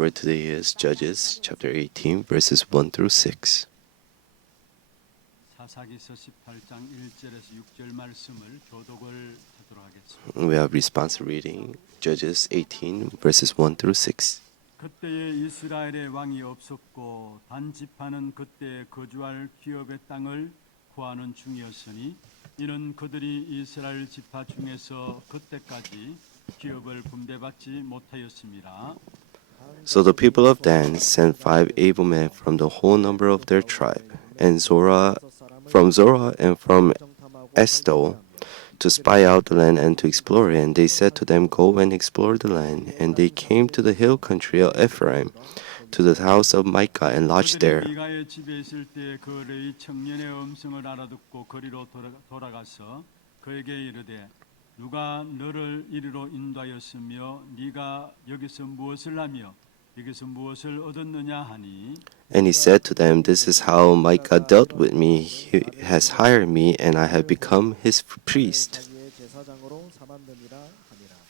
word today is Judges chapter 18 verses 1 through 6. 사사기서 18장 1절에서 6절 말씀을 교독을 하도록 하겠습니다. We have responsive reading Judges 18 verses 1 through 6. 그때에 이스라엘의 왕이 없었고 단 지파는 그때 거주할 기업의 땅을 구하는 중이었으니 이는 그들이 이스라엘 지파 중에서 그때까지 기업을 분배받지 못하였습니다. So the people of Dan sent 5 able men from the whole number of their tribe, and from Zorah and from Eshtaol, to spy out the land and to explore it. And they said to them, Go and explore the land. And they came to the hill country of Ephraim, to the house of Micah, and lodged there. 미가의 집에 있을 때 그 레위 청년의 음성을 알아듣고 거리로 돌아가서 그에게 이르되 누가 너를 이리로 인도하였으며 네가 여기서 무엇을 하며 여기서 무엇을 얻었느냐 하니. And he said to them, This is how Micah dealt with me. He has hired me, and I have become his priest.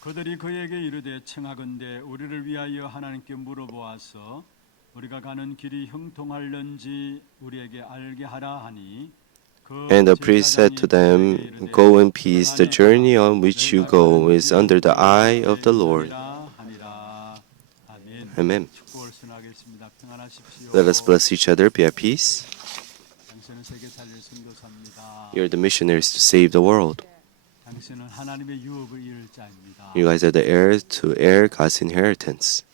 그들이 그에게 이르되 청하건대 우리를 위하여 하나님께 물어보아서 우리가 가는 길이 형통할는지 우리에게 알게 하라 하니. And the priest said to them, Go in peace. The journey on which you go is under the eye of the Lord. Amen. Let us bless each other. Be at peace. You're the missionaries to save the world. You guys are the heirs to heir God's inheritance.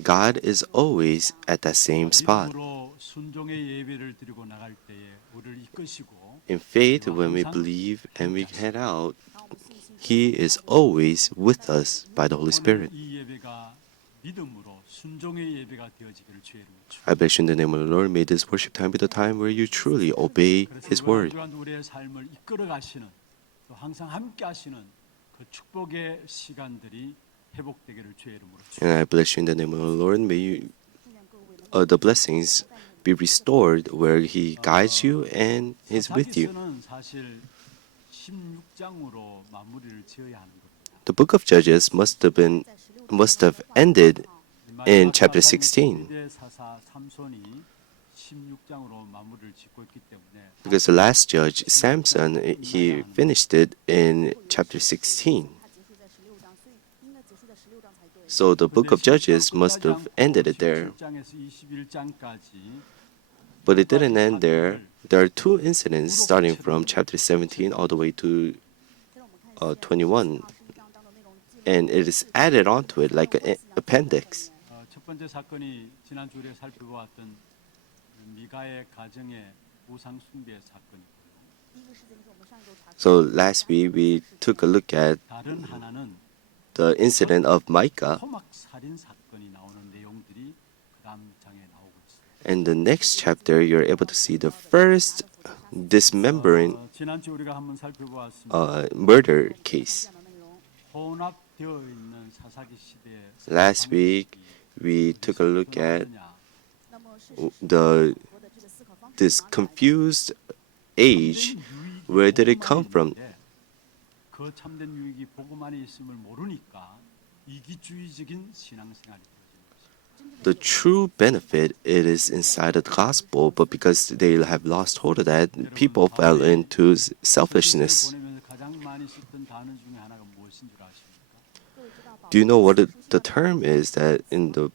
God is always at that same spot. In faith, when we believe and we head out, He is always with us by the Holy Spirit. I bless you in the name of the Lord. May this worship time be the time where you truly obey His word. And I bless you in the name of the Lord. May you, the blessings be restored where He guides you and is with you. The book of Judges must have ended in chapter 16. Because the last judge, Samson, he finished it in chapter 16. So the book of Judges must have ended it there. But it didn't end there. There are 2 incidents starting from chapter 17 all the way to 21. And it is added onto it like an appendix. So last week we took a look at the incident of Micah. And the next chapter, you're able to see the first dismembering murder case. Last week, we took a look at this confused age. Where did it come from? The true benefit, it is inside of the gospel, but because they have lost hold of that, people fell into selfishness. Do you know what the term is that in the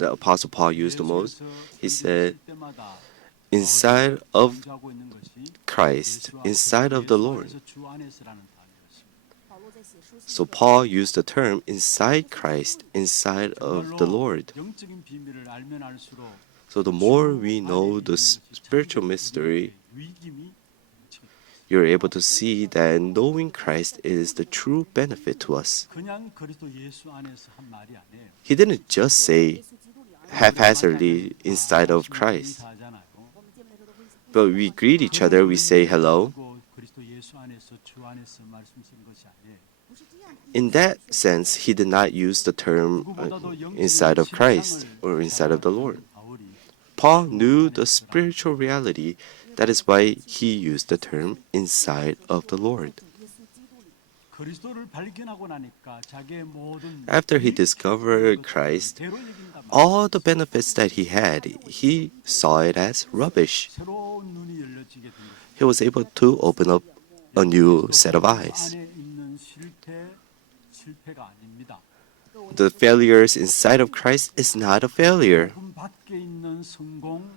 Apostle Paul used the most? He said, inside of Christ, inside of the Lord. So Paul used the term inside Christ, inside of the Lord. So the more we know the spiritual mystery, you're able to see that knowing Christ is the true benefit to us. He didn't just say haphazardly inside of Christ. But we greet each other, we say hello. In that sense, he did not use the term inside of Christ or inside of the Lord. Paul knew the spiritual reality That is why he used the term inside of the Lord. 그리스도를 발견하고 나니까 자기의 모든 After he discovered Christ, all the benefits that he had, he saw it as rubbish. 새로운 눈이 열려지게 된 것입니다. He was able to open up a new set of eyes. 안에 있는 실패가 아닙니다. The failures inside of Christ is not a failure. 복음 밖에 있는 성공,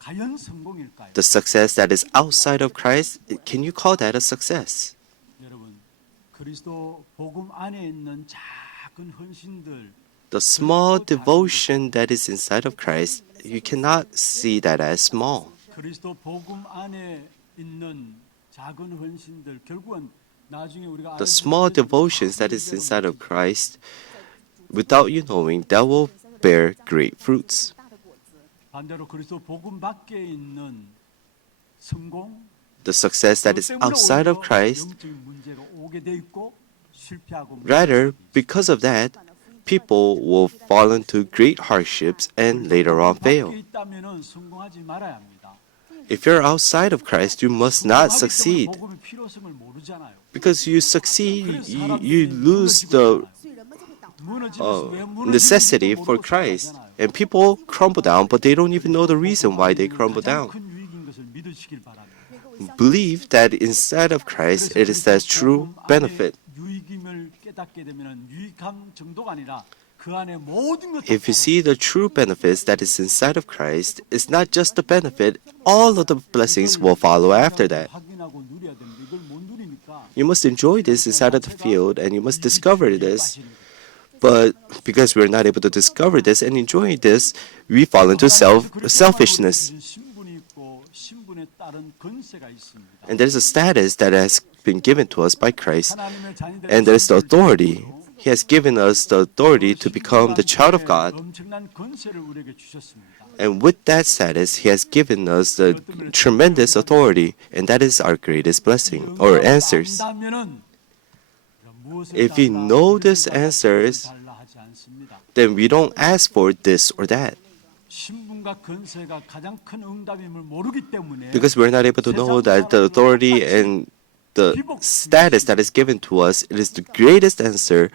과연 성공일까요? The success that is outside of Christ, can you call that a success? 여러분, 그리스도 복음 안에 있는 작은 헌신들, The small devotion that is inside of Christ, you cannot see that as small. 그리스도 복음 안에 있는 작은 헌신들, 결국은 나중에 우리가 The small devotions that is inside of Christ, without you knowing, that will bear great fruits. 반대로 그리스도 복음 밖에 있는 성공, The success that is outside of Christ, 영적인 문제로 오게 돼 있고 실패하고 rather, because of that, people will fall into great hardships and later on fail. 밖에 있다면은 성공하지 말아야 합니다. If you're outside of Christ, you must not succeed. 복음의 필요성을 모르잖아요. Because you succeed, you lose the necessity for Christ. And people crumble down, but they don't even know the reason why they crumble down. 큰 유익인 것을 믿으시길 바랍니다. Believe that inside of Christ, it is that true benefit. 유익임을 깨닫게 되면은 유익한 정도가 아니라 그 안에 모든 것을 If you see the true benefits that is inside of Christ, it's not just the benefit, all of the blessings will follow after that. 확인하고 누려야 됩니다. 이걸 못 누리니까 You must enjoy this inside of the field and you must discover this. But because we're not able to discover this and enjoy this, we fall into selfishness. 신분이 있고 신분에 따른 권세가 있습니다. And there's a status that has been given to us by Christ, 하나님의 자녀들 and there's the authority. He has given us the authority to become the child of God. 엄청난 권세를 우리에게 주셨습니다. And with that status, He has given us the tremendous authority, and that is our greatest blessing or answers. If we know these answers, then we don't ask for this or that. 신분과 권세가 가장 큰 응답임을 모르기 때문에 Because we're not able to know that the authority and the status that is given to us, it is the greatest answer.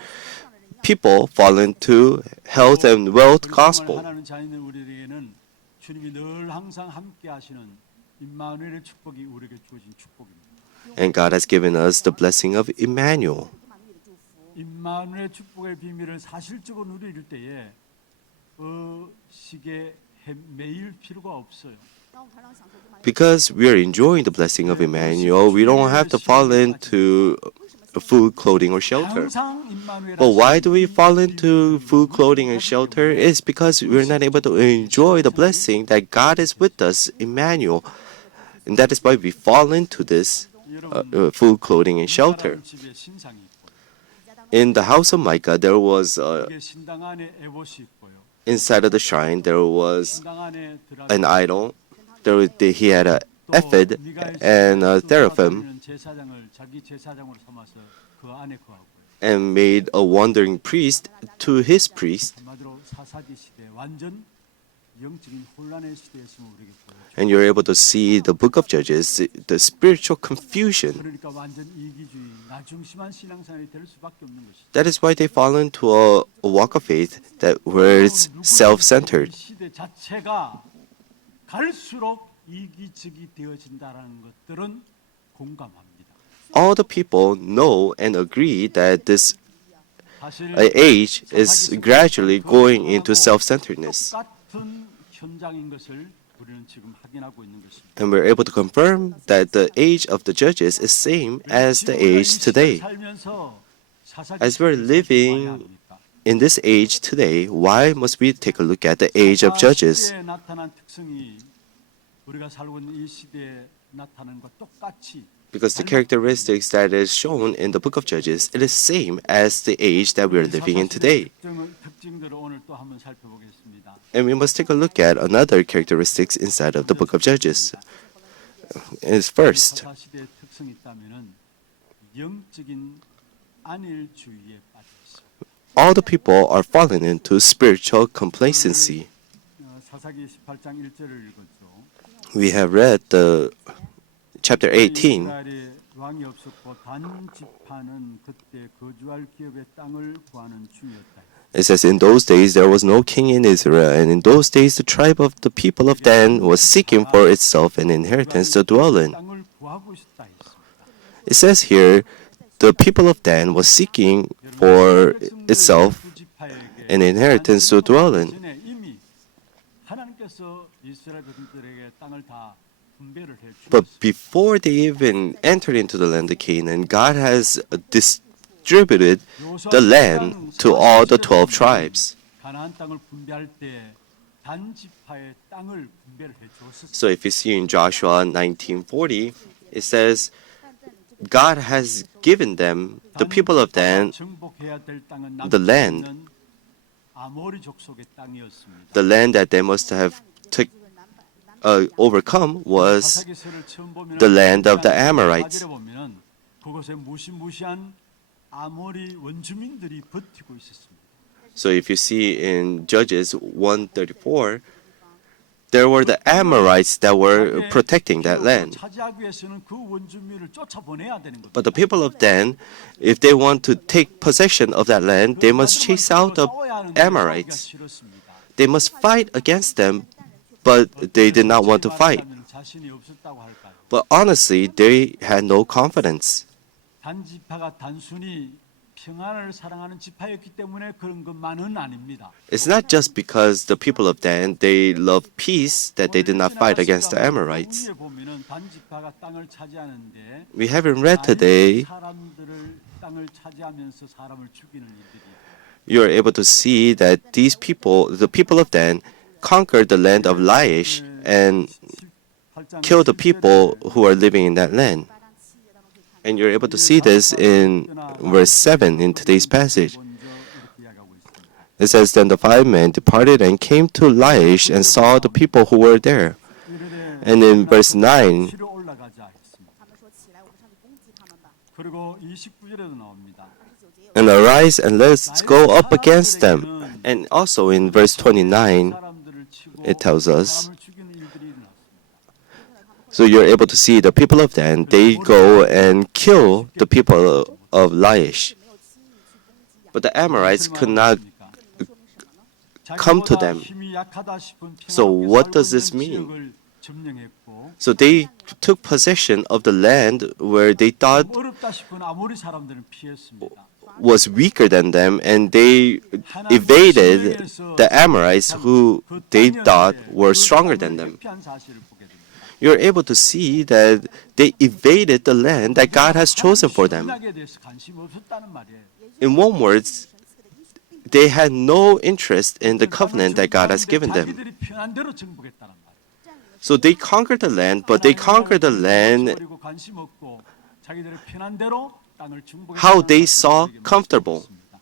People fall into health and wealth gospel. 하나님 자녀들 우리에게는 주님이 늘 항상 함께 하시는 임마누엘의 축복이 우리에게 주어진 축복입니다. And God has given us the blessing of Emmanuel. 임마누엘의 축복의 비밀을 사실적으로 누릴 때에 의식에 매일 필요가 없어요. Because we are enjoying the blessing of Emmanuel, we don't have to fall into food, clothing, or shelter. 항상 임마누엘 But why do we fall into food, clothing, and shelter? It's because we're not able to enjoy the blessing that God is with us, Emmanuel. And that is why we fall into this food, clothing, and shelter. 집에 신상이 있고 In the house of Micah, there was 이게 신당 안에 에봇이 있고요. inside of the shrine, there was 신당 안에 들어가 an idol. He had an ephod and a teraphim, 제사장을 자기 제사장으로 삼아서 그 안에 거하고요. and made a wandering priest to his priest. 한마디로 사사기 시대 완전 영적인 혼란의 시대였음을 우리에게 보여줘요. And you're able to see the book of Judges, the spiritual confusion. 그러니까 완전 이기주의, 나 중심한 신앙생활이 될 수밖에 없는 것이죠. That is why they fall into a walk of faith where it's self-centered. 시대 자체가 갈수록 이기적이 되어진다라는 것들은 공감합니다. All the people know and agree that this 사실 age is gradually going into self-centeredness. 똑같은 현장인 것을 우리는 지금 확인하고 있는 것입니다. And we're able to confirm that the age of the judges is same as the age today. As we're living in this age today, why must we take a look at the age of judges? 시대에 나타난 특성이 우리가 살고 있는 이 시대에 나타난 것 똑같이 Because the characteristics that is shown in the book of Judges, it is same as the age that we're living in today. 특징들을 오늘 또 한번 살펴보겠습니다. And we must take a look at another characteristics inside of the book of Judges. Is first, 사사시대의 특성이 있다면은 영적인 안일주의에 빠져 있어요. all the people are fallen into spiritual complacency. 사사기 18장 1절을 읽었죠. We have read the chapter 18. 이스라엘에 왕이 없었고 단 지파는 그때 거주할 기업의 땅을 구하는 중이었다. It says, in those days there was no king in Israel, and in those days the tribe of the people of Dan was seeking for itself an inheritance to dwell in. 땅을 구하고 있었다 했습니다. It says here, the people of Dan was seeking for itself an inheritance to dwell in. 이미 하나님께서 이스라엘 백성들에게 땅을 다 분배를 해 But 주셨습니다. before they even entered into the land of Canaan, God has distributed the land to all the 12 tribes. 가나안 땅을 분배할 때 단 지파의 땅을 분배를 해 주었습니다. So if you see in Joshua 19:40, it says God has given them, the people of Dan, 정복해야 될 땅은 the land. 남쪽에 있는 아모리 족속의 땅이었습니다. the land that they must have overcome was 사사기서를 처음 보면 the land of the Amorites. 보면 그곳에 무시무시한 아모리 원주민들이 버티고 있었습니다. So if you see in Judges 1:34, there were the Amorites that were protecting that land. 차지하기 위해서는 그 원주민을 쫓아보내야 되는 겁니다. But the people of Dan, if they want to take possession of that land, they must chase out the Amorites. They must fight against them, but they did not want to fight. 자신이 없었다고 할까요? But honestly, they had no confidence. 단지파가 단순히 평안을 사랑하는 지파였기 때문에 그런 것만은 아닙니다. It's not just because the people of Dan, they love peace that they did not fight against the Amorites. 위에 보면은 단지파가 땅을 차지하는데 We haven't read today. 사람들을 땅을 차지하면서 사람을 죽이는 일들이 You're able to see that these people, the people of Dan, conquered the land of Laish and killed the people who are living in that land. And you're able to see this in verse 7 in today's passage. It says, Then the 5 men departed and came to Laish and saw the people who were there. And in verse 9, 치러 올라가자 했습니다. 그리고 29절에도 나옵니다. and arise and let's go up against them. And also in verse 29, 사람들을 치고 it tells us, 사람을 죽이는 일들이 일어났습니다. so you're able to see the people of Dan, they go and kill the people of Laish. But the Amorites could not come to them. So what does this mean? So they took possession of the land where they thought 어렵다 싶은 아모리 사람들은 피했습니다. was weaker than them, and they evaded the Amorites who they thought were stronger than them. 회피한 사실을 보게 됩니다. You're able to see that they evaded the land that God has chosen for them. 신약에 대해서 관심 없었다는 말이에요. In one word, they had no interest in the covenant that God has given them. 자기들이 편한 대로 정복했다는 말이에요. So they conquered the land, but they conquered the land 그리고 관심 없고 자기들의 편한 대로 땅을 정복했다는 how they saw 사실을 comfortable. 말씀입니다.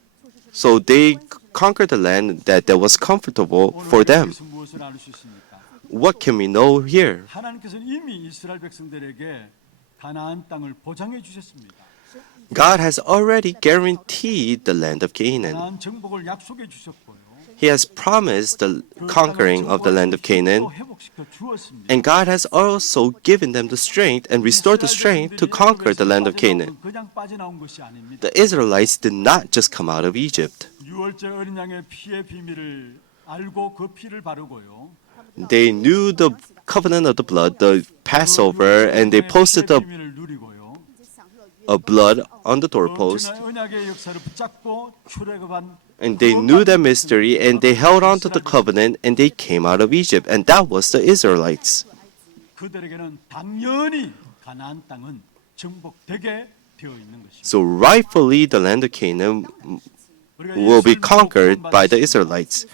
So they conquered the land that was comfortable for them. 오늘 여기서 무엇을 알 수 있습니까? What can we know here? 하나님께서는 이미 이스라엘 백성들에게 가나안 땅을 보장해 주셨습니다. God has already guaranteed the land of Canaan. 가나안 정복을 약속해 주셨고요. He has promised the conquering of the land of Canaan, 회복시켜 주었습니다. and God has also given them the strength and restored the strength to conquer the land of Canaan. 그냥 빠져나온 것이 아닙니다. The Israelites did not just come out of Egypt. 6월절 어린 양의 피의 비밀을 알고 그 피를 바르고요. They knew the covenant of the blood, the Passover, and they posted the 비밀을 누리고요. blood on the doorpost. 엄청난 언약의 역사를 붙잡고 출애굽한 And they knew that mystery, and they held on to the covenant, and they came out of Egypt. And that was the Israelites. 그들에게는 당연히 가나안 땅은 정복되게 되어 있는 것입니다. So rightfully, the land of Canaan will be conquered by the Israelites.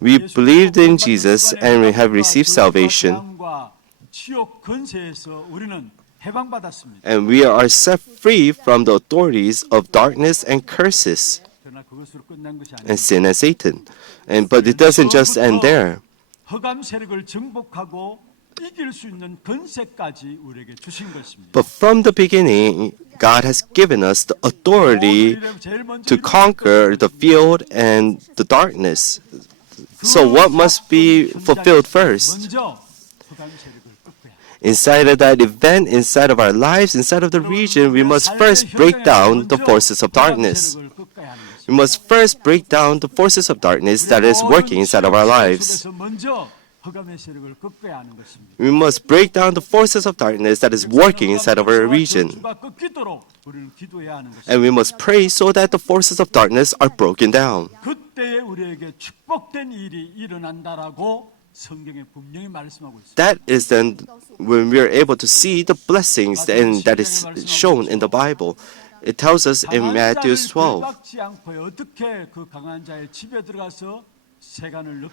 We believed in Jesus and we have received salvation, 지옥 근세에서 우리는 해방받았습니다. and we are set free from the authorities of darkness and curses 그러나 그것으로 끝난 것이 아닙니다. and sin and Satan. But it doesn't just end there. 흑암 세력을 정복하고 이길 수 있는 근세까지 우리에게 주신 것입니다. But from the beginning, God has given us the authority to conquer the field and the darkness. So what must be fulfilled first? 먼저 Inside of that event, inside of our lives, inside of the region, we must first break down the forces of darkness. We must first break down the forces of darkness that is working inside of our lives. We must break down the forces of darkness that is working inside of our region. And we must pray so that the forces of darkness are broken down. That is then when we are able to see the blessings and that is shown in the Bible. It tells us in Matthew 12.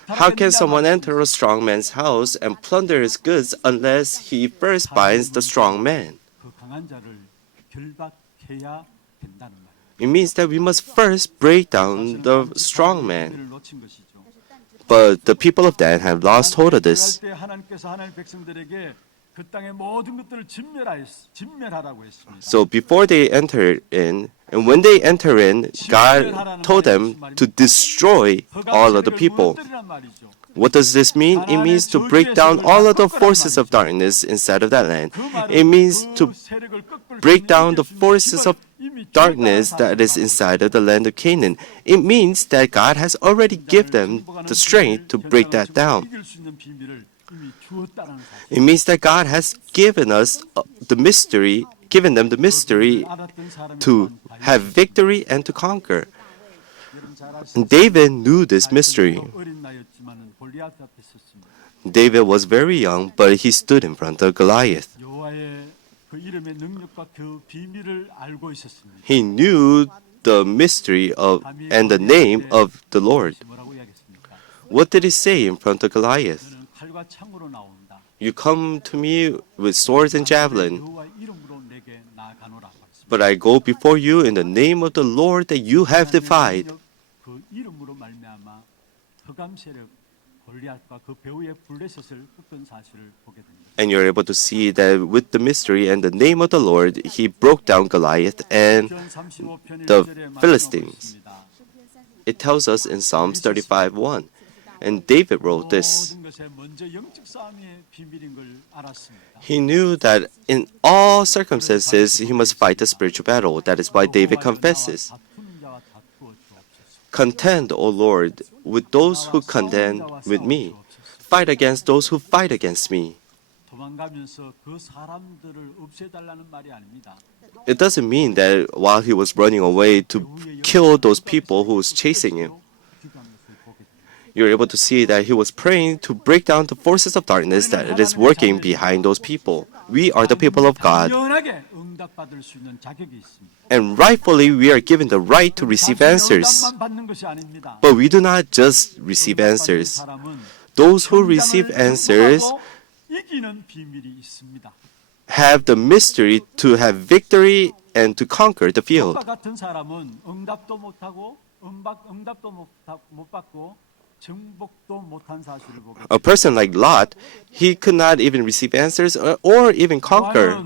How can someone enter a strong man's house and plunder his goods unless he first binds the strong man? It means that we must first break down the strong man. But the people of Dan have lost hold of this. So before they enter in, and when they enter in, God told them to destroy all of the people. What does this mean? It means to break down all of the forces of darkness inside of that land. It means to break down the forces of darkness that is inside of the land of Canaan. It means that God has already given them the strength to break that down. It means that God has given us the mystery, given them the mystery to have victory and to conquer. David knew this mystery. David was very young, but he stood in front of Goliath. He knew the mystery of and the name of the Lord. What did he say in front of Goliath? You come to me with swords and javelin, but I go before you in the name of the Lord that you have defied. And you're able to see that with the mystery and the name of the Lord, he broke down Goliath and the Philistines. It tells us in Psalms 35:1. And David wrote this. He knew that in all circumstances he must fight the spiritual battle. That is why David confesses, "Contend, O Lord, with those who contend with me. Fight against those who fight against me." It doesn't mean that while he was running away to kill those people who was chasing him. You're able to see that he was praying to break down the forces of darkness that is working behind those people. We are the people of God. And rightfully, we are given the right to receive answers. But we do not just receive answers. Those who receive answers have the mystery to have victory and to conquer the field. A person like Lot, he could not even receive answers or even conquer.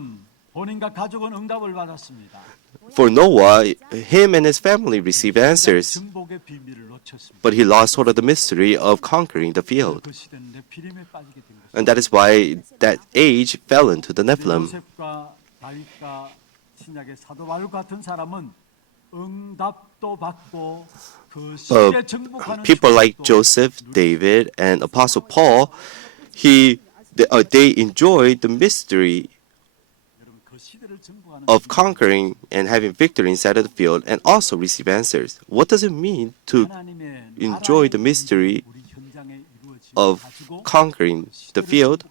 For Noah, him and his family received answers, but he lost hold of the mystery of conquering the field. And that is why that age fell into the Nephilim. People like Joseph, David, and Apostle Paul, they enjoyed the mystery of conquering and having victory inside of the field and also receive answers. What does it mean to enjoy the mystery of conquering the field?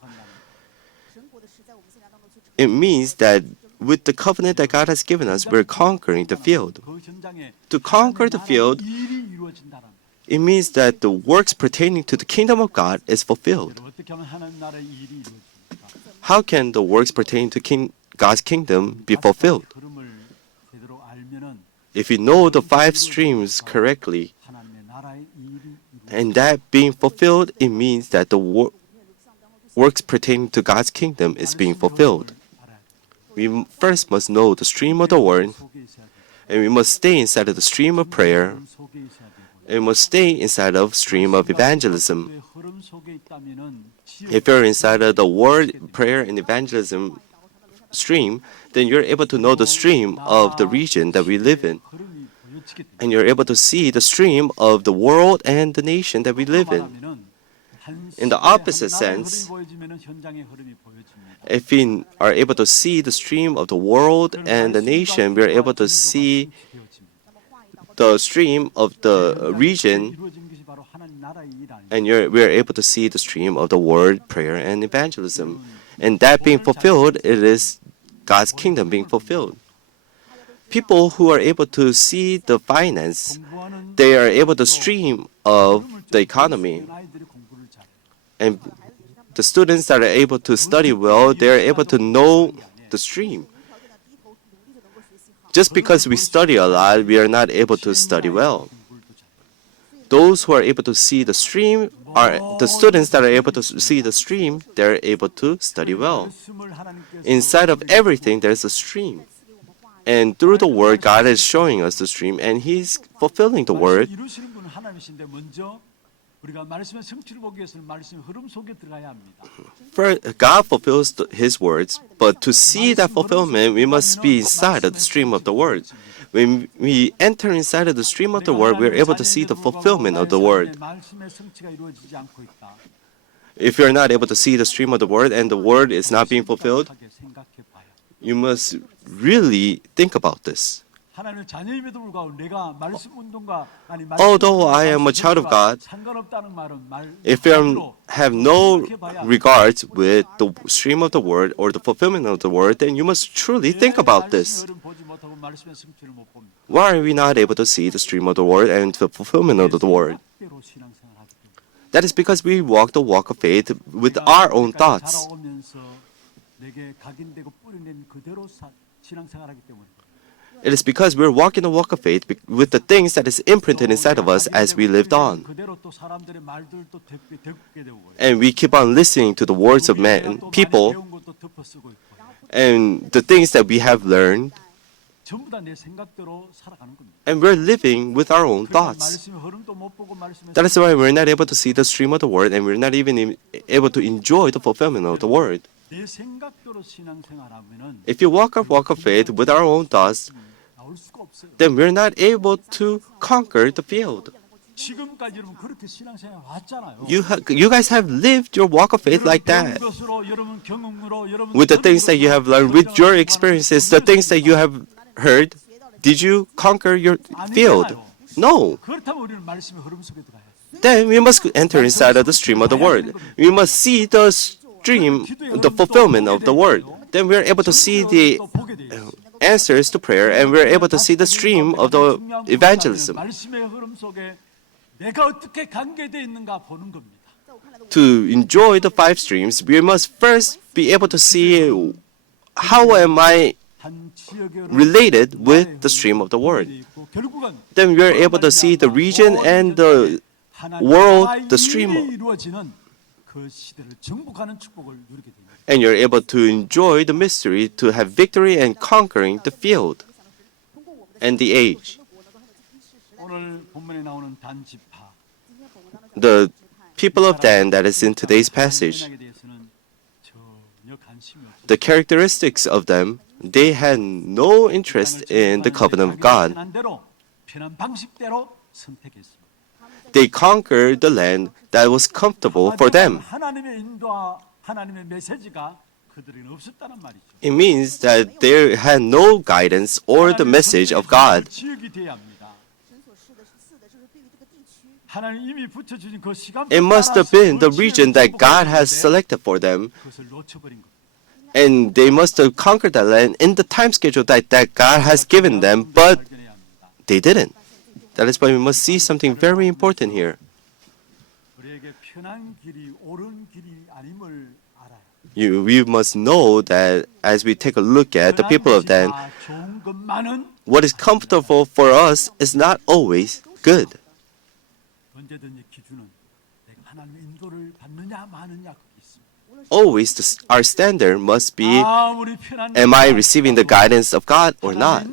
It means that with the covenant that God has given us, we're conquering the field. To conquer the field, it means that the works pertaining to the kingdom of God is fulfilled. How can the works pertaining to God's kingdom be fulfilled? If you know the 5 streams correctly, and that being fulfilled, it means that the works pertaining to God's kingdom is being fulfilled. We first must know the stream of the word, and we must stay inside of the stream of prayer, and we must stay inside of stream of evangelism. If you're inside of the word, prayer, and evangelism stream, then you're able to know the stream of the region that we live in. And you're able to see the stream of the world and the nation that we live in. In the opposite sense, if we are able to see the stream of the world and the nation, we are able to see the stream of the region, and we are able to see the stream of the word, prayer, and evangelism. And that being fulfilled, it is God's kingdom being fulfilled. People who are able to see the finance, they are able to stream of the economy. And the students that are able to study well, they are able to know the stream. Just because we study a lot, we are not able to study well. Those who are able to see the stream are the students that are able to see the stream, they're able to study well. Inside of everything, there's a stream. And through the word, God is showing us the stream, and He's fulfilling the word. God fulfills His words, but to see that fulfillment, we must be inside of the stream of the word. When we enter inside of the stream of the word, we are able to see the fulfillment of the word. If you're not able to see the stream of the word and the word is not being fulfilled, you must really think about this. Although I am a child of God, if you have no regards with the stream of the word or the fulfillment of the word, then you must truly think about this. Why are we not able to see the stream of the word and the fulfillment of the word? That is because we walk the walk of faith with our own thoughts. It is because we're walking the walk of faith with the things that is imprinted inside of us as we lived on. And we keep on listening to the words of men, people, and the things that we have learned. And we're living with our own thoughts. That is why we're not able to see the stream of the word, and we're not even able to enjoy the fulfillment of the word. If you walk a walk of faith with our own thoughts, then we're not able to conquer the field. You guys have lived your walk of faith like that. With the things that you have learned, with your experiences, the things that you have heard, did you conquer your field? No. Then we must enter inside of the stream of the word. We must see the stream, the fulfillment of the word. Then we are able to see the answers to prayer, and we are able to see the stream of the evangelism. To enjoy the 5 streams, we must first be able to see how am I related with the stream of the word. Then we are able to see the region and the world, the stream. And you're able to enjoy the mystery, to have victory and conquering the field and the age. The people of Dan that is in today's passage, the characteristics of them, they had no interest in the covenant of God. They conquered the land that was comfortable for them. It means that they had no guidance or the message of God. It must have been the region that God has selected for them, and they must have conquered that land in the time schedule that God has given them, but they didn't. That is why we must see something very important here. We must know that as we take a look at the people of Dan, what is comfortable for us is not always good. Always our standard must be, am I receiving the guidance of God or not?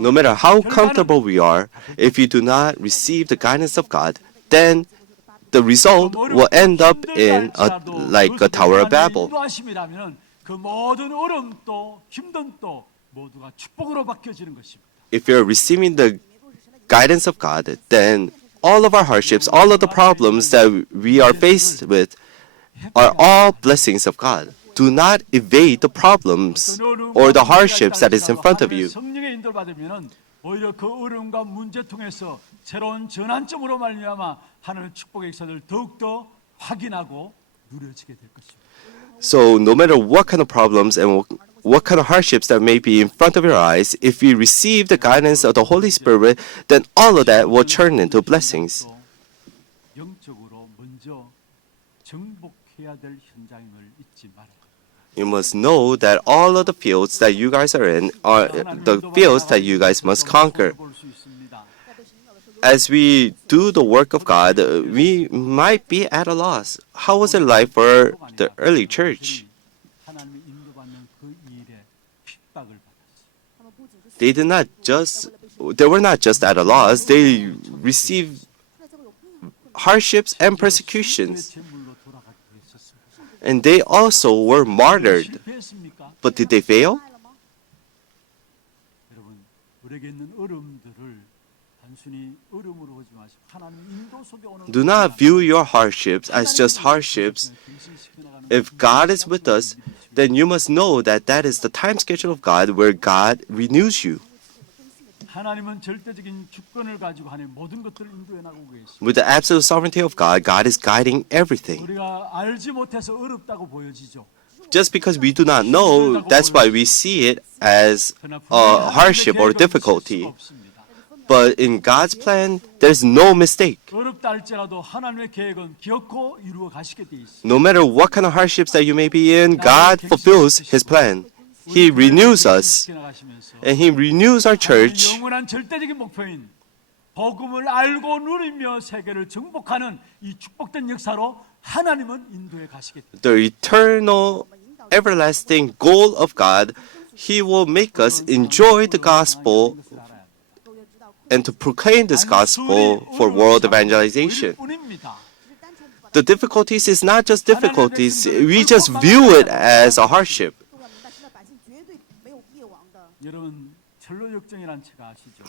No matter how comfortable we are, if you do not receive the guidance of God, then the result will end up in like a Tower of Babel. 인도하심이라면 그 모든 어려움도 힘듦도 모두가 축복으로 바뀌어지는 것입니다. If you're receiving the guidance of God, then all of our hardships, all of the problems that we are faced with are all blessings of God. Do not evade the problems or the hardships that is in front of you. 성령의 인도를 받으면 오히려 그 어려움과 문제 통해서 새로운 전환점으로 말미암아 하나님의 축복의 역사를 더욱더 확인하고 누려지게 될 것입니다. So no matter what kind of problems and what kind of hardships that may be in front of your eyes, if you receive the guidance of the Holy Spirit, then all of that will turn into blessings. 영적으로 먼저 정복해야 될 현장을 잊지 말아요. You must know that all of the fields that you guys are in are the fields that you guys must conquer. As we do the work of God, we might be at a loss. How was it like for the early church? They were not just at a loss, they received hardships and persecutions. And they also were martyred. But did they fail? Do not view your hardships as just hardships. If God is with us, then you must know that that is the time schedule of God where God renews you. With the absolute sovereignty of God, God is guiding everything. Just because we do not know, that's why we see it as a hardship or difficulty. But in God's plan, there's no mistake. No matter what kind of hardships that you may be in, God fulfills His plan. He renews us, and He renews our church. 복음을 알고 누리며 세계를 정복하는 이 축복된 역사로 하나님은 인도해 가시겠다. The eternal, everlasting goal of God, He will make us enjoy the gospel and to proclaim this gospel for world evangelization. The difficulties is not just difficulties. We just view it as a hardship.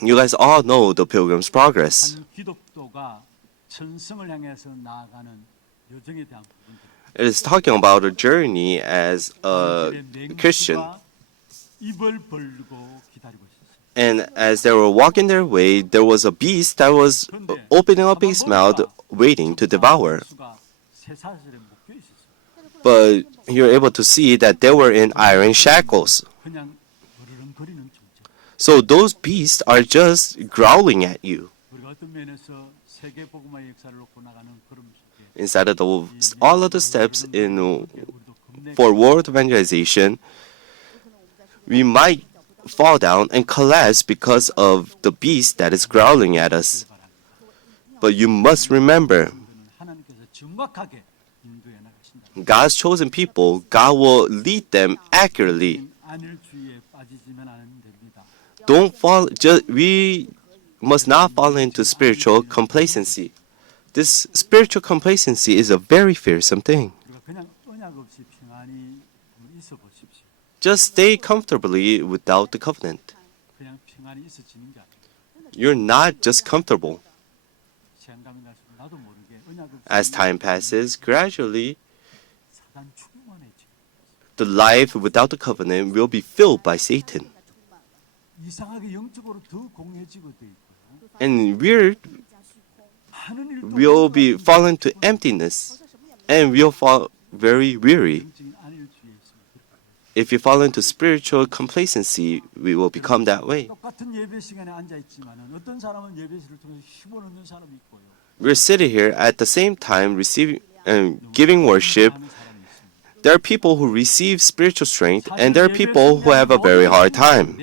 You guys all know the Pilgrim's Progress. It is talking about a journey as a Christian. And as they were walking their way, there was a beast that was opening up his mouth, waiting to devour. But you're able to see that they were in iron shackles. So those beasts are just growling at you. Inside of all of the steps for world evangelization, we might fall down and collapse because of the beast that is growling at us. But you must remember, God's chosen people, God will lead them accurately. We must not fall into spiritual complacency. This spiritual complacency is a very fearsome thing. Just stay comfortably without the covenant. You're not just comfortable. As time passes, gradually, the life without the covenant will be filled by Satan. And we'll be fallen to emptiness, and we'll fall very weary. If you fall into spiritual complacency, we will become that way. We're sitting here at the same time receiving and giving worship. There are people who receive spiritual strength, and there are people who have a very hard time.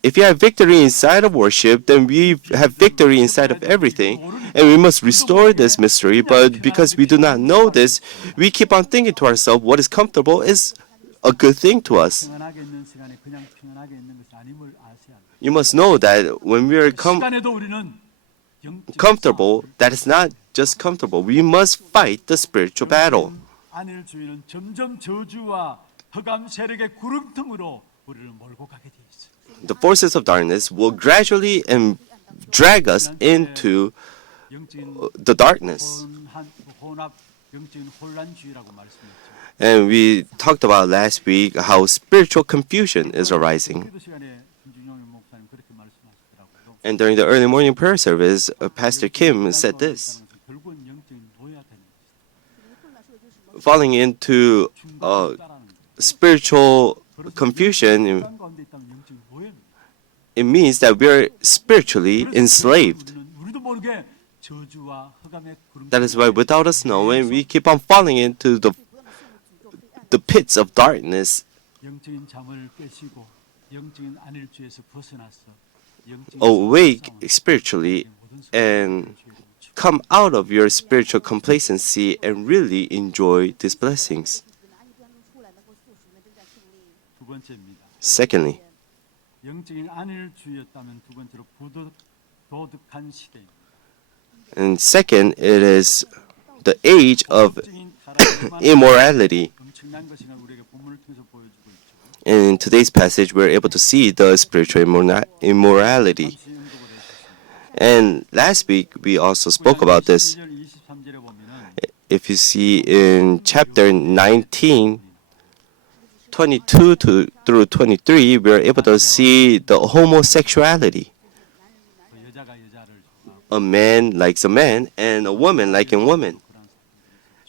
If you have victory inside of worship, then we have victory inside of everything, and we must restore this mystery. But because we do not know this, we keep on thinking to ourselves, what is comfortable is a good thing to us. You must know that when we are comfortable, that is not just comfortable. We must fight the spiritual battle. 안일주의는 점점 저주와 흑암 세력의 구름통으로 우리를 몰고 가게 돼 있어. The forces of darkness will gradually drag us into the darkness. 혼합 영적인 혼란주의라고 말씀했죠. And we talked about last week how spiritual confusion is arising. 기도 시간에 김준영 목사님 그렇게 말씀하시더라고요. And during the early morning prayer service, Pastor Kim said this. 결국은 영적인 노예가 되는 것이다. Falling into spiritual confusion, 흑암 가운데 있다면 영적인 노예입니다. it means that we are spiritually enslaved. 우리도 모르게 저주와 흑암의 구름. That is why without us knowing, we keep on falling into the pits of darkness. 영적인 잠을 깨시고 영적인 안일주에서 벗어나서 Awake spiritually and come out of your spiritual complacency and really enjoy these blessings. 두 번째입니다. Secondly, 영적인 안일주였다면 두 번째로 도덕한 시대입니다. and second, it is the age of immorality. 엄청난 것이 우리에게 본문을 통해서 보여주고 있죠. And in today's passage, we're able to see the spiritual immorality. And last week, we also spoke about this. 23절에 보면은 If you see in chapter 19, 22 through 23, we're able to see the homosexuality. 여자가 여자를 A man likes a man and a woman liking woman.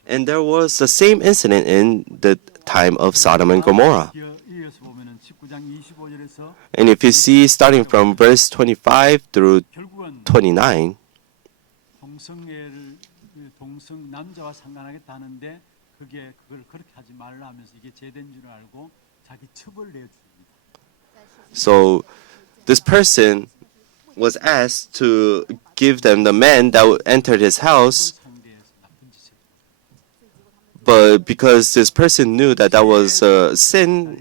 And there was the same incident in the time of Sodom and Gomorrah. 이어서 보면은 19장 25절에서 And if you see starting from verse 25 through 결국은 29, 동성 남자와 상관하겠다 하는데 그걸 그렇게 하지 말라 하면서 이게 제된 줄 알고 자기 첩을 내줍니다. so this person was asked to give them the man that entered his house, 상대에서 나쁜 짓을 but because this person knew that that was a sin,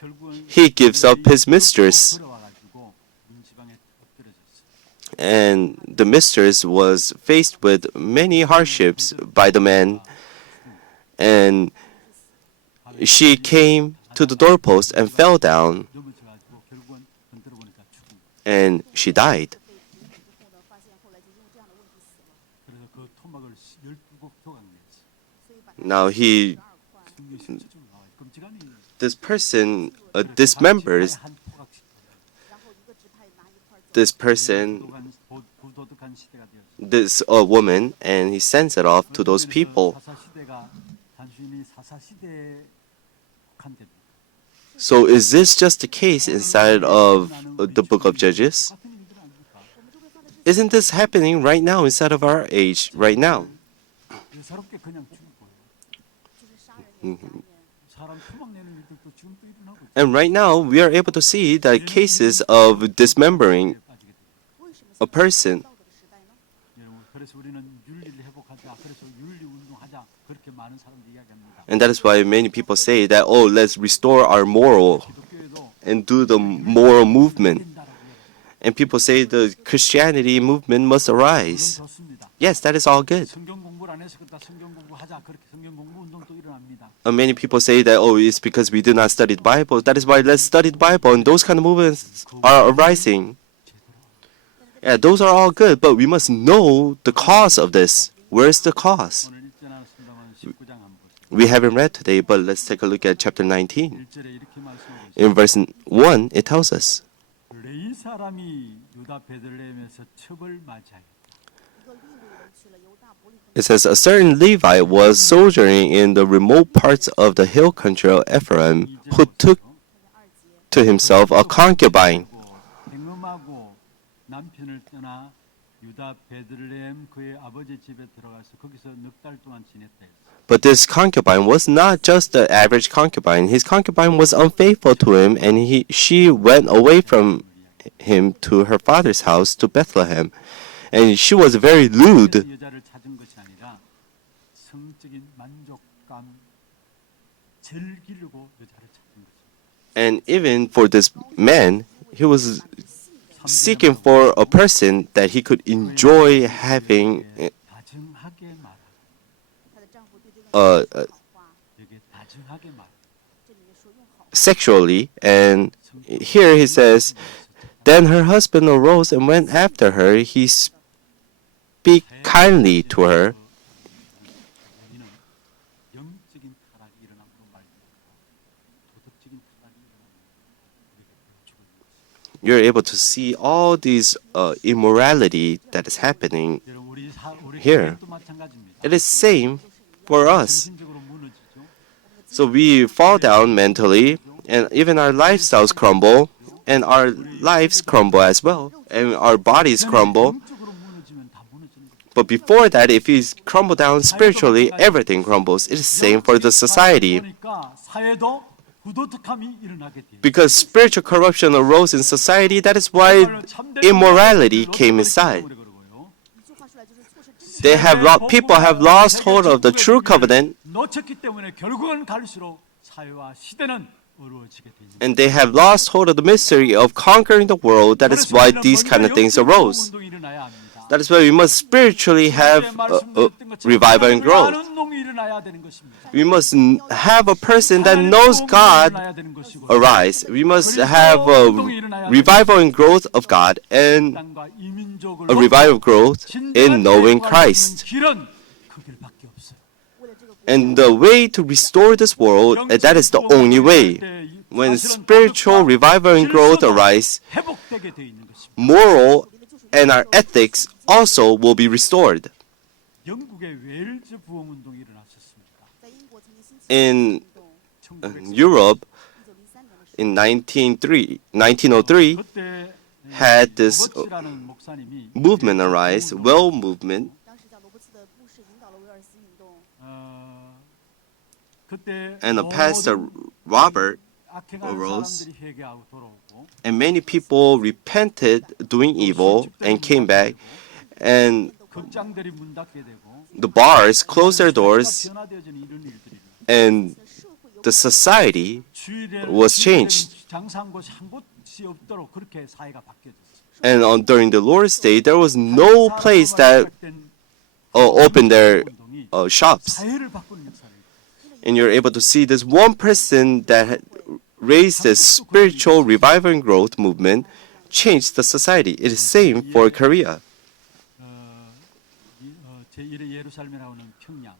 결국은 he gives up his mistress. 돌아와가지고 문지방에 엎드려졌어요. And the mistress was faced with many hardships by the man, and she came to the doorpost and fell down, 넘어져가지고 결국은 흔들어 보니까 죽은 거예요. and she died. 그래서 그 토막을 12곡 조각냈지. Now this person dismembers this person, 부도덕한 시대가 되었어요. this woman, and he sends it off to those people. 사사시대가 단순히 사사시대에 국한됩니다. So is this just the case inside of the book of Judges? 같은 일들 아닙니까? Isn't this happening right now inside of our age, right now? 예사롭게 그냥 죽고 사람 토막 내는 일들도 지금 또 일어나고 있어요. And right now, we are able to see the cases of dismembering a person. 여러분, 그래서 우리는 윤리를 회복하자. 그래서 윤리 운동하자. 그렇게 많은 사람들이 이야기합니다. And that is why many people say that, oh, let's restore our moral 기독교에도 and do the moral movement. 된다라고 해요. And people say the Christianity movement must arise. 좋습니다. Yes, that is all good. 성경 공부를 안 해서 그렇다. 성경 공부하자. 그렇게 성경 공부 운동도 일어납니다. Many people say that, oh, it's because we do not study the Bible. That is why let's study the Bible. And those kind of movements are arising. Yeah, those are all good, but we must know the cause of this. Where's the cause? 오늘 읽지 않았습니다만 19장 한번 보세요. We haven't read today, but let's take a look at chapter 19. 1절에 이렇게 말씀하고 있어요. In verse 1, it tells us, 레위 사람이 유다 베들레헴에서 첩을 맞이하였다. it says, a certain Levite was sojourning in the remote parts of the hill country of Ephraim, who took to himself a concubine. 행음하고 남편을 떠나 유다 베들레헴 그의 아버지 집에 들어가서 거기서 넉 달 동안 지냈다. But this concubine was not just the average concubine. His concubine was unfaithful to him, and she went away from him to her father's house to Bethlehem. And she was very lewd. 여자를 찾은 것이 아니라 성적인 만족감 즐기려고 여자를 찾은 거죠. And even for this man, he was seeking for a person that he could enjoy having 다정하게 말하. 여기 다정하게 말. sexually. And here he says, then her husband arose and went after her. He speak kindly to her. 여기는 영적인 타락이 일어남으로 말미암아 도덕적인 타락이 일어나면 우리가 죽은 것입니다. You're able to see all these immorality that is happening. 여러분 우리 Here. 교회도 마찬가지입니다. It is same for us. 정신적으로 무너지죠. So we fall down mentally, and even our lifestyles crumble, and our lives crumble as well, and our bodies crumble. 영적으로 무너지면 다 무너지는 거죠. But before that, if we crumble down spiritually, everything crumbles. It is same for the society. 그러니까 사회도 부도덕함이 일어나게 돼요. Because spiritual corruption arose in society, that is why immorality came inside. People have lost hold of the true covenant, 놓쳤기 때문에 결국은 갈수록 사회와 시대는 어려워지게 됩니다. and they have lost hold of the mystery of conquering the world. That is why these kind of things arose. 운동이 일어나야 합니다. That is why we must spiritually have revival and growth. 운동이 일어나야 되는 것입니다. We must have a person that knows God arise. We must have a revival and growth of God and 땅과 이민족을 a revival growth in knowing 진정한 Christ. 길은 그 길밖에 없어요. And the way to restore this world, that is the only way. When spiritual revival and growth arise, 회복되게 돼 있는 것입니다. moral and our ethics also will be restored. 영국의 웨일즈 부흥 운동이 일어났었습니다. In Europe, in 1903, 그때 had this 로버츠라는 목사님이 movement arise, well movement, 그때 and a pastor Robert 악행하는 arose, 사람들이 회개하고 돌아오고 and many people repented doing evil and came back, and 극장들이 문 닫게 되고 the bars closed their doors, 변화되어지는 이런 일들이 and the society 주일에 was changed. 장사한 곳이 한 곳이 없도록 그렇게 사회가 바뀌어졌어요. And during the Lord's Day, there was no place that opened their shops. 사회를 바꾸는 역사를. And you're able to see this one person that had raised this spiritual revival and growth movement changed the society. It is same for Korea. 제1의 예루살렘이라고는 평양.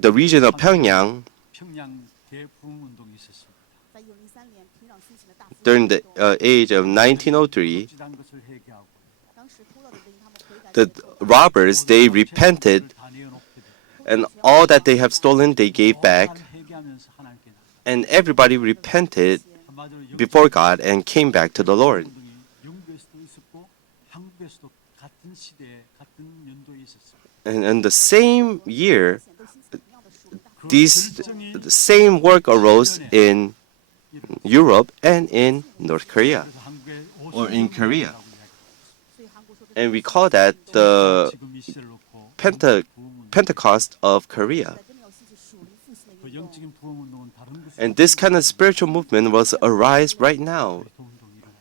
The region of Pyongyang, 평양 대부흥 운동이 있었습니다. during the age of 1903, 지단 것을 회개하고 the robbers, they repented, 다 내어놓게 되고 and all that they have stolen, they gave back, 회개하면서 하나님께 and everybody repented 한마디로 before God and came back to the Lord. 운동이 영국에서도 있었고 한국에서도 같은 시대에 같은 연도에 있었습니다. And in the same year, the same work arose in Europe and in North Korea, 그래서 한국의 or in Korea. 50년이라고 이야기합니다. And we call that the 지금 이 시대를 놓고 Pentecost of Korea. 그 영적인 부흥 운동은 다른 것이 And this kind of spiritual movement was arise right now. 운동이 일어나요.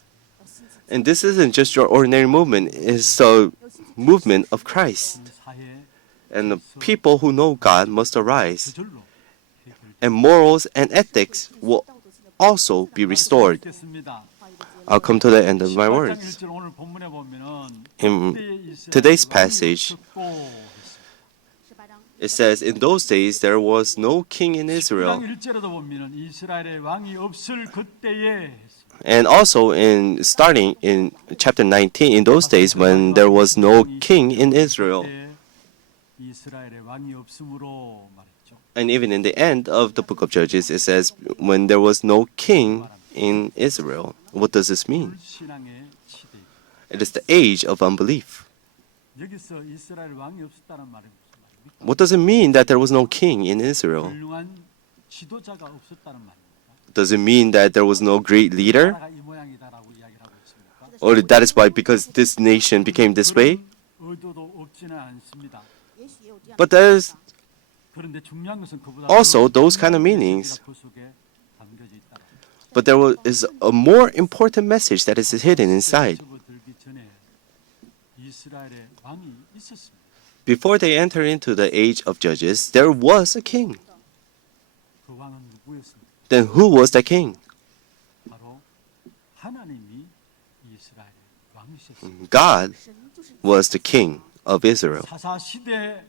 And this isn't just your ordinary movement, it's the movement of Christ. 사회에 And the people who know God must arise. 저절로 해결 And morals and ethics will also be restored. 됐습니다. I'll come to the end of my 18장 words. 1절 오늘 본문에 보면은 In 그때의 이스라엘 today's 왕이 passage, 없었고 했어요. it says, in those days there was no king in 19장 Israel. 1절에도 보면은 이스라엘의 왕이 없을 그때에 했어요. And also in starting in chapter 19, in those days when there was no king in Israel. 그때 이스라엘의 왕이 없으므로 말했죠. And even in the end of the book of Judges, it says, when there was no king in Israel. What does this mean? 불신앙의 시대. It is the age of unbelief. 여기서 이스라엘 왕이 없었다는 말은 무슨 말입니까? What does it mean that there was no king in Israel? 훌륭한 지도자가 없었다는 말입니다. Does it mean that there was no great leader? 나라가 이 모양이다라고 이야기를 하고 있습니까? Or that is why because this nation became this way? 그런 의도도 없지는 않습니다. But there's 그런데 중요한 것은 그보다 also those kind of meanings. 그 속에 담겨져 있다. But there is a more important message that is hidden inside. 접어들기 전에 이스라엘의 왕이 있었습니다. Before they enter into the age of Judges, there was a king. 그 왕은 누구였습니까? Then who was that king? 바로 하나님이 이스라엘의 왕이셨습니다. God was the king of Israel. 사사 시대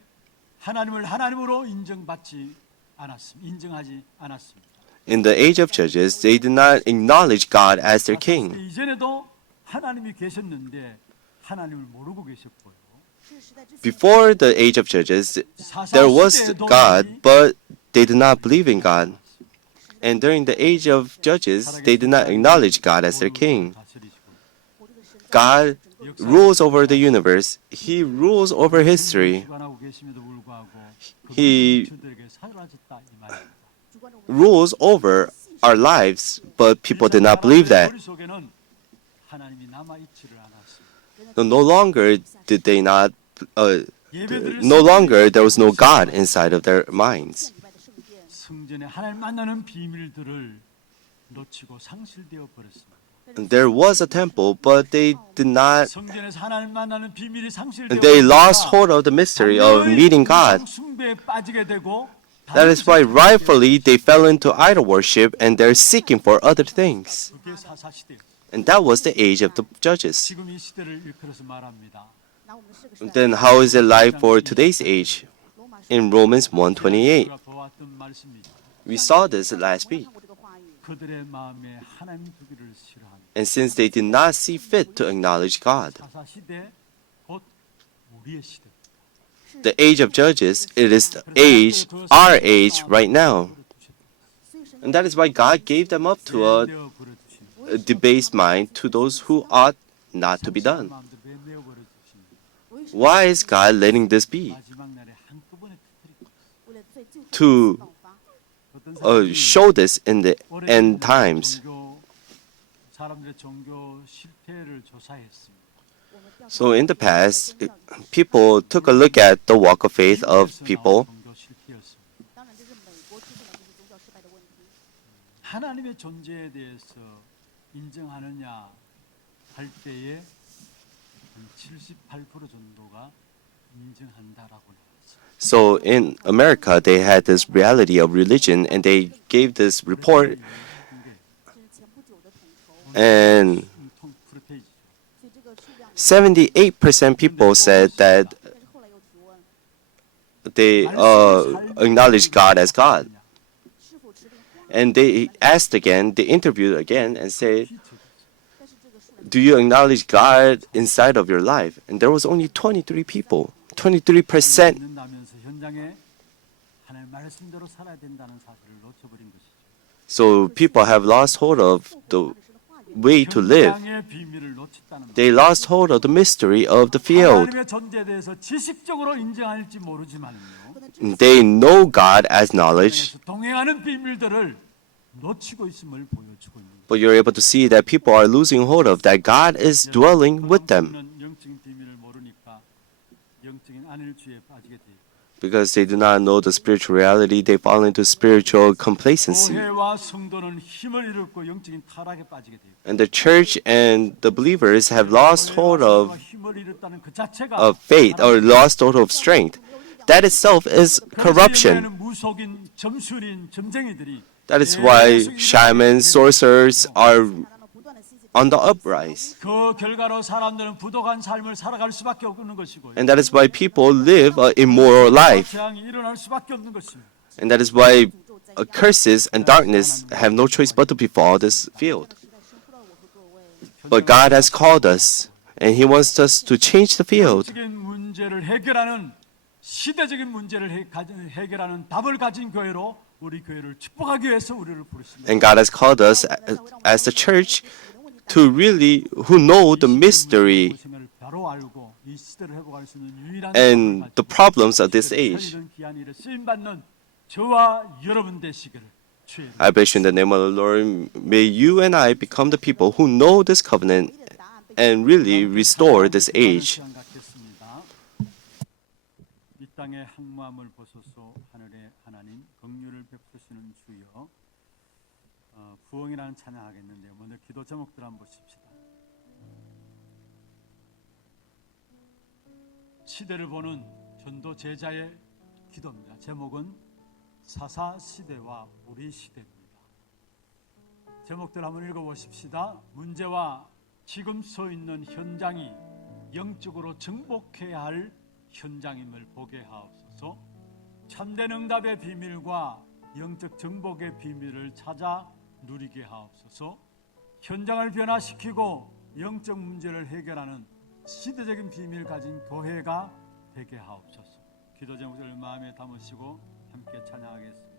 하나님을 하나님으로 인정하지 않았습니다. In the age of Judges, they did not acknowledge God as their king. 이전에도 하나님이 계셨는데 하나님을 모르고 계셨고요. Before the age of Judges, there was God, but they did not believe in God. And during the age of Judges, they did not acknowledge God as their king. God rules over the universe. He rules over history. He rules over our lives, but people did not believe that. No longer did they not. No longer there was no God inside of their minds. 성전에 하나님 만나는 비밀들을 놓치고 상실되어 버렸습니다. There was a temple, but they did not. 성전에서 하나님 만나는 비밀이 상실되어 They lost hold of the mystery of meeting God. 숭배에 빠지게 되고 That is why rightfully they fell into idol worship and they're seeking for other things. 그게 사사시대예요. And that was the age of the judges. 지금 이 시대를 일컬어서 말합니다. Then how is it like for today's age? In Romans 1:28. 우리가 보았던 말씀입니다. We saw this last week. 그들의 마음에 하나님 두기를 싫어합니다. And since they did not see fit to acknowledge God, 사사시대 곧 우리의 시대. the age of judges, it is the age, our age right now. And that is why God gave them up to a debased mind to those who ought not to be done. Why is God letting this be? To show this in the end times. 사람들의 종교 실태를 조사했습니다. So in the past, people took a look at the walk of faith of people. 하나님의 존재에 대해서 인정하느냐 할 때에 한 78% 정도가 인정한다라고 나왔어요. So in America, they had this reality of religion, and they gave this report, and 78% people said that they acknowledge God as God. And they asked again, they interviewed again and said, do you acknowledge God inside of your life? And there was only 23 people, 23%. 현장에 하나님의 말씀대로 살아야 된다는 사실을 놓쳐버린 것이죠. So people have lost hold of the way to live. 현장의 비밀을 놓쳤다는 They lost hold of the mystery of the field. 하나님의 존재에 대해서 지식적으로 인정할지 모르지만요. They know God as knowledge, 동행하는 비밀들을 놓치고 있음을 보여주고 있는. but you're able to see that people are losing hold of that God is dwelling with them. 영적인 비밀을 모르니까 영적인 안일주의에 빠지게 돼요. Because they do not know the spiritual reality, they fall into spiritual complacency. 교회와 성도는 힘을 잃었고 영적인 타락에 빠지게 돼요. And the church and the believers have lost hold of 힘을 잃었다는 그 자체가 faith or lost hold of strength. That itself is corruption. 무속인, 점술인, 점쟁이들이 That is why shamans, sorcerers are on the uprise. 그 결과로 사람들은 부도한 삶을 살아갈 수밖에 없는 것이고요. And that is why people live an immoral life. 재앙이 일어날 수밖에 없는 것입니다. And that is why curses and darkness have no choice but to befall this field. But God has called us, and He wants us to change the field. 시대적인 문제를 해결하는 시대적인 문제를 해결하는 답을 가진 교회로 우리 교회를 축복하기 위해서 우리를 부르십니다. And God has called us as the church to really who know the mystery 바로 알고 이 시대를 회복할 수 있는 유일한 and the problems of this age. 쓰임 받는 저와 여러분 되시기를 주의. I bless you in the name of the Lord. May you and I become the people who know this covenant and really restore this age. 이 땅의 항모함을 벗어서 하늘의 하나님 긍휼을 베푸시는 주여 부흥이라는 찬양하겠는데 먼저 기도 제목들 한번 보십시다. 시대를 보는 전도 제자의 기도입니다. 제목은 사사 시대와 우리 시대입니다. 제목들 한번 읽어보십시다. 문제와 지금 서 있는 현장이 영적으로 정복해야 할 현장임을 보게 하옵소서. 참된 응답의 비밀과 영적 정복의 비밀을 찾아 누리게 하옵소서. 현장을 변화시키고 영적 문제를 해결하는 시대적인 비밀을 가진 교회가 되게 하옵소서. 기도 제목을 마음에 담으시고 함께 찬양하겠습니다.